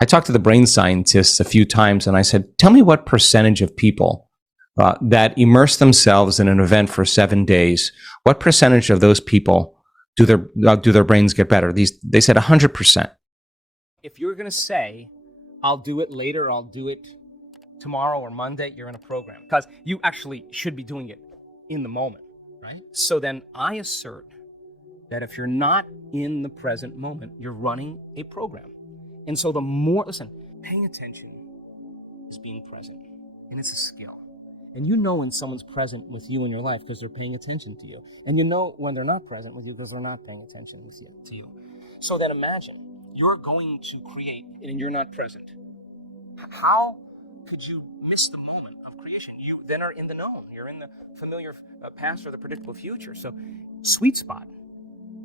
I talked to the brain scientists a few times, and I said, tell me what percentage of people that immerse themselves in an event for 7 days, what percentage of those people do their brains get better? They said 100%. If you're going to say, I'll do it later, I'll do it tomorrow or Monday, you're in a program, because you actually should be doing it in the moment, right? So then I assert that if you're not in the present moment, you're running a program. And so the more, listen, paying attention is being present, and it's a skill. And you know when someone's present with you in your life because they're paying attention to you. And you know when they're not present with you because they're not paying attention to you. So then imagine you're going to create and you're not present. How could you miss the moment of creation? You then are in the known. You're in the familiar past or the predictable future. So sweet spot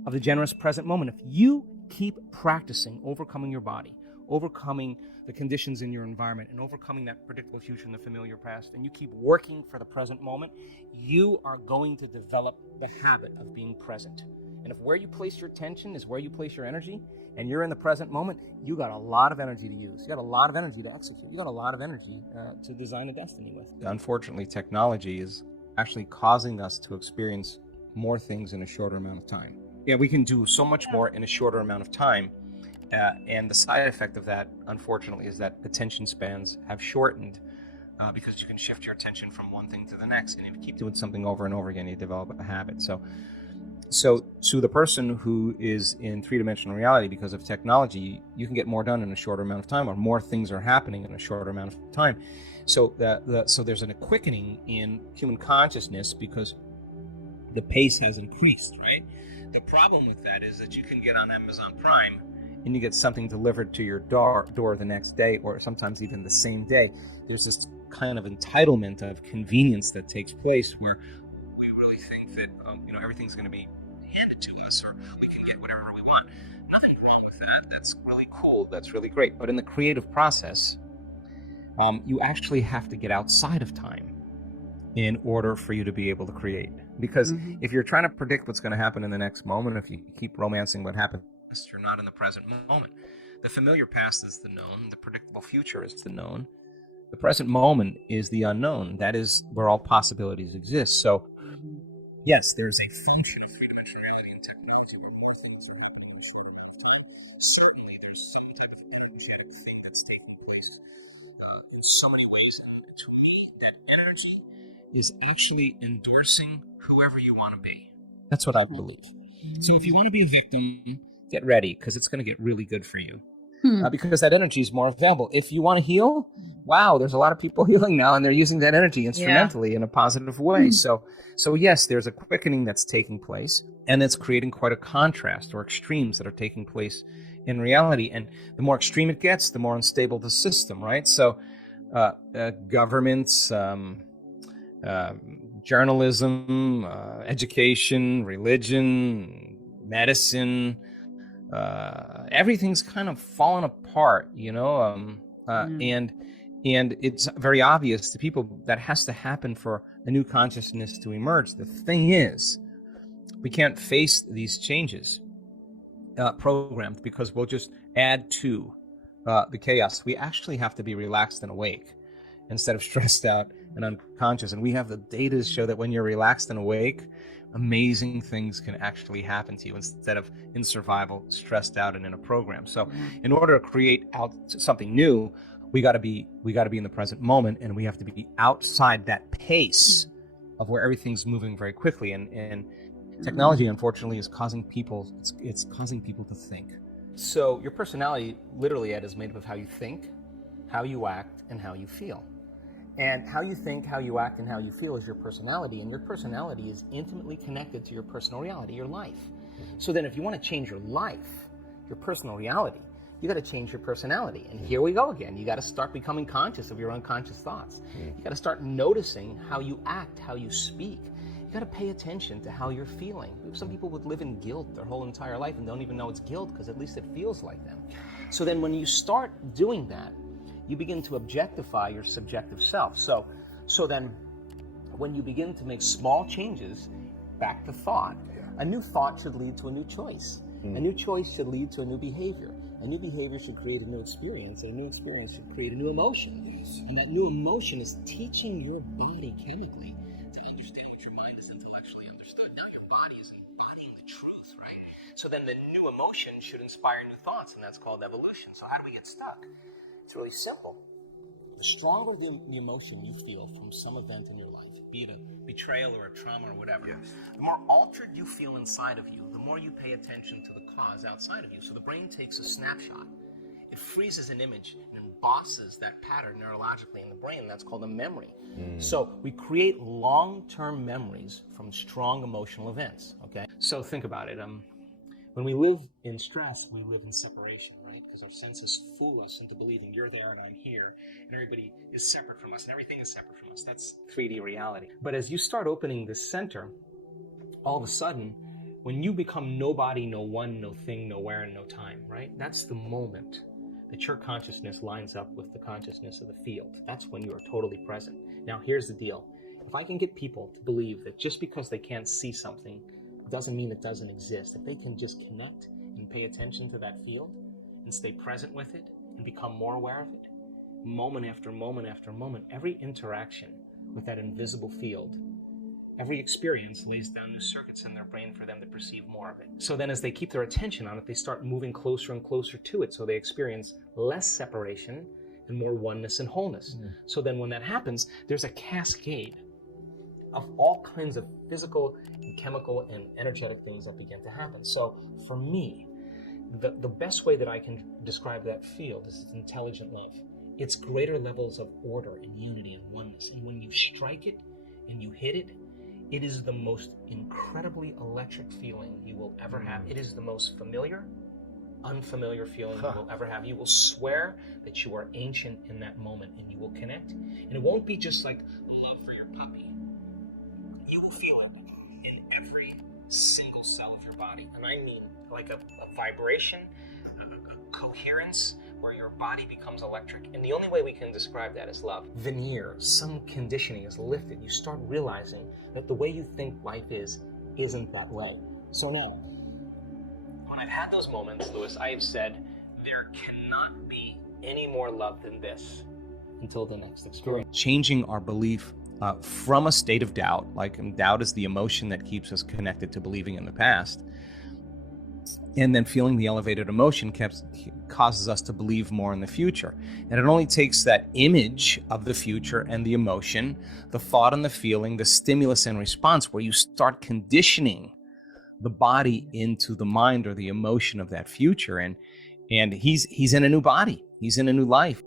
of the generous present moment. If you keep practicing overcoming your body, overcoming the conditions in your environment, and overcoming that predictable future and the familiar past, and you keep working for the present moment, you are going to develop the habit of being present. And if where you place your attention is where you place your energy, and you're in the present moment, you got a lot of energy to use. You got a lot of energy to execute. You got a lot of energy to design a destiny with. Unfortunately, technology is actually causing us to experience more things in a shorter amount of time. Yeah, we can do so much more in a shorter amount of time. And the side effect of that, unfortunately, is that attention spans have shortened because you can shift your attention from one thing to the next. And if you keep doing something over and over again, you develop a habit. So to the person who is in three-dimensional reality because of technology, you can get more done in a shorter amount of time, or more things are happening in a shorter amount of time. So so there's a quickening in human consciousness because the pace has increased, right? The problem with that is that you can get on Amazon Prime and you get something delivered to your door the next day, or sometimes even the same day. There's this kind of entitlement of convenience that takes place where we really think that everything's going to be handed to us, or we can get whatever we want. Nothing wrong with that. That's really cool. That's really great. But in the creative process, you actually have to get outside of time in order for you to be able to create. Because if you're trying to predict what's going to happen in the next moment, if you keep romancing what happened, you're not in the present moment. The familiar past is the known. The predictable future is the known. The present moment is the unknown. That is where all possibilities exist. So, yes, there's a function of three-dimensional reality and technology where more things are happening in a short amount of time. Certainly, there's some type of energetic thing that's taking place in so many ways. And to me, that energy is actually endorsing whoever you want to be. That's what I believe. So if you want to be a victim, get ready, because it's going to get really good for you. Because that energy is more available. If you want to heal, wow, there's a lot of people healing now, and they're using that energy instrumentally in a positive way. So yes, there's a quickening that's taking place, and it's creating quite a contrast or extremes that are taking place in reality. And the more extreme it gets, the more unstable the system, right? So governments, journalism, education, religion, medicine, everything's kind of fallen apart, and it's very obvious to people that has to happen for a new consciousness to emerge. The thing is, we can't face these changes programmed, because we'll just add to the chaos. We actually have to be relaxed and awake instead of stressed out and unconscious. And we have the data to show that when you're relaxed and awake, amazing things can actually happen to you instead of in survival, stressed out and in a program. So in order to create out something new, we got to be in the present moment, and we have to be outside that pace of where everything's moving very quickly. And technology, unfortunately, is causing people to think. So your personality, literally, Ed, is made up of how you think, how you act, and how you feel. And how you think, how you act, and how you feel is your personality, and your personality is intimately connected to your personal reality, your life. So then if you want to change your life, your personal reality, you got to change your personality. And here we go again. You got to start becoming conscious of your unconscious thoughts. You got to start noticing how you act, how you speak. You got to pay attention to how you're feeling. Some people would live in guilt their whole entire life and don't even know it's guilt, because at least it feels like them. So then when you start doing that, you begin to objectify your subjective self. So then when you begin to make small changes back to thought, a new thought should lead to a new choice. A new choice should lead to a new behavior. A new behavior should create a new experience, and a new experience should create a new emotion. Yes. And that new emotion is teaching your body chemically to understand what your mind has intellectually understood. Now your body is embodying the truth, right? So then the new emotion should inspire new thoughts, and that's called evolution. So how do we get stuck? It's really simple. The stronger the emotion you feel from some event in your life, be it a betrayal or a trauma or whatever, the more altered you feel inside of you, the more you pay attention to the cause outside of you. So the brain takes a snapshot, it freezes an image and embosses that pattern neurologically in the brain, and that's called a memory. So we create long-term memories from strong emotional events, okay? So think about it. When we live in stress, we live in separation, right? Because our senses fool us into believing you're there and I'm here, and everybody is separate from us, and everything is separate from us. That's 3D reality. But as you start opening this center, all of a sudden, when you become nobody, no one, no thing, nowhere, and no time, right? That's the moment that your consciousness lines up with the consciousness of the field. That's when you are totally present. Now, here's the deal. If I can get people to believe that just because they can't see something doesn't mean it doesn't exist. If they can just connect and pay attention to that field and stay present with it and become more aware of it, moment after moment after moment, every interaction with that invisible field, every experience lays down new circuits in their brain for them to perceive more of it. So then as they keep their attention on it, they start moving closer and closer to it, so they experience less separation and more oneness and wholeness. So then when that happens, there's a cascade of all kinds of physical and chemical and energetic things that begin to happen. So for me, the best way that I can describe that field is intelligent love. It's greater levels of order and unity and oneness. And when you strike it and you hit it, it is the most incredibly electric feeling you will ever have. It is the most familiar, unfamiliar feeling you will ever have. You will swear that you are ancient in that moment, and you will connect. And it won't be just like love for your puppy. You will feel it in every single cell of your body. And I mean like a vibration, a coherence, where your body becomes electric. And the only way we can describe that is love. Veneer, some conditioning is lifted. You start realizing that the way you think life isn't that way. So now, when I've had those moments, Louis, I have said, there cannot be any more love than this until the next experience. Changing our belief from a state of doubt, like doubt is the emotion that keeps us connected to believing in the past, and then feeling the elevated emotion causes us to believe more in the future. And it only takes that image of the future and the emotion, the thought and the feeling, the stimulus and response, where you start conditioning the body into the mind or the emotion of that future. And he's in a new body. He's in a new life.